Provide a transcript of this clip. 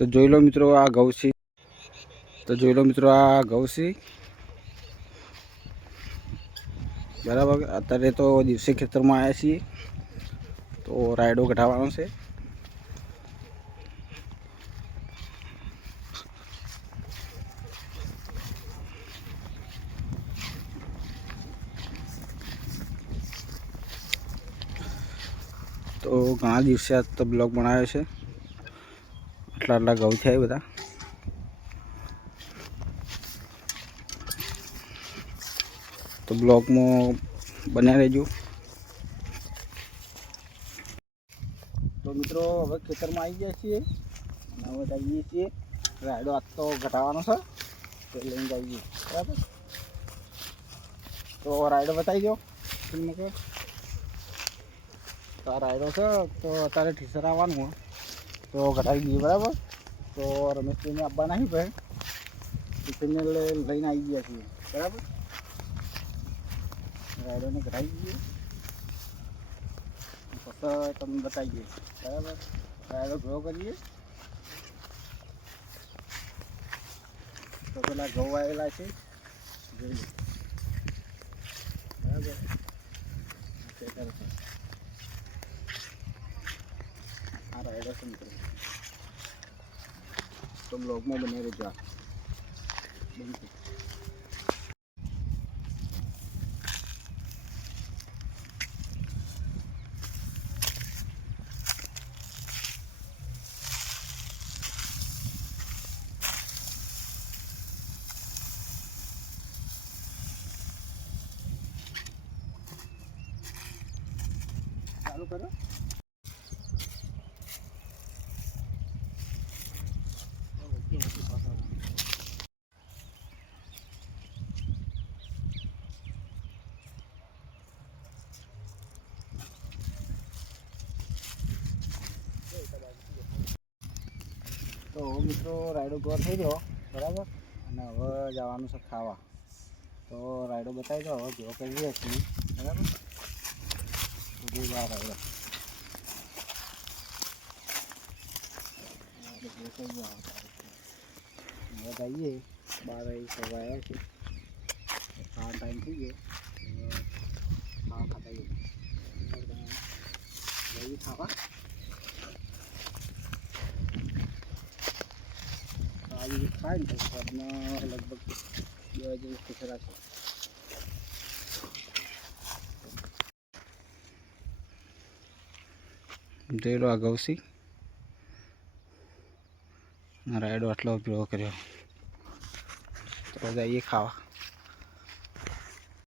તો જોઈ લો મિત્રો આ ઘઉં છે. તો જોઈ લો મિત્રો આ ઘઉં છે બરાબર. અત્યારે તો દિવસે ખેતરમાં આવ્યા છીએ તો રાયડો કઢાવવાનો છે. તો ઘણા દિવસે આ તો બ્લોગ બનાવ્યો છે. આટલા ઘઉં થયા બધા. તો બ્લોગમાં બન્યા રહેજો. તો મિત્રો હવે ખેતરમાં આવી ગયા છીએ અને હવે જઈએ છીએ રાયડો આજ તો ઘટાડવાનો છે તો લઈને જઈએ બરાબર. તો રાયડો બતાવી દો ફિલ્મ કે તો આ રાયડો છે તો અત્યારે ઠીસર આવવાનું હોય તો ઘટાડી દઈએ બરાબર. તો રમેશભાઈને આપવા નહીં ભાઈ ટિફિનને લઈને આવી ગયા છીએ બરાબર. રાયડોને ઘટાડી દઈએ પછી તમને બતાવીએ બરાબર. રાયડો ગ્રો કરીએ તો પેલા ઘઉં આવેલા છે જોઈ લો બરાબર. આ રાયડો છે મિત્રો તો બ્લોગમાં બની રહેજો. આ ચાલુ કરો. તો મિત્રો રાયડો ગોર થઈ ગયો બરાબર અને હવે જવાનું છે ખાવા. તો રાયડો બતાવી દો હવે ઘેરો કરીએ છીએ બરાબર. રાયડો હવે જઈએ 12 સવા આવ્યા છે ખાવા ટાઈમ થઈ ગયો. ખાવા ખાતા જઈએ ખાવા. આવી ખાય ને તો સ્વાદમાં લગભગ 2 જેવી ખુશરા છે. જોઈ લો આ ઘઉં છે. રાયડો આટલો ઉપયોગ કર્યો તો જઈએ ખાવા.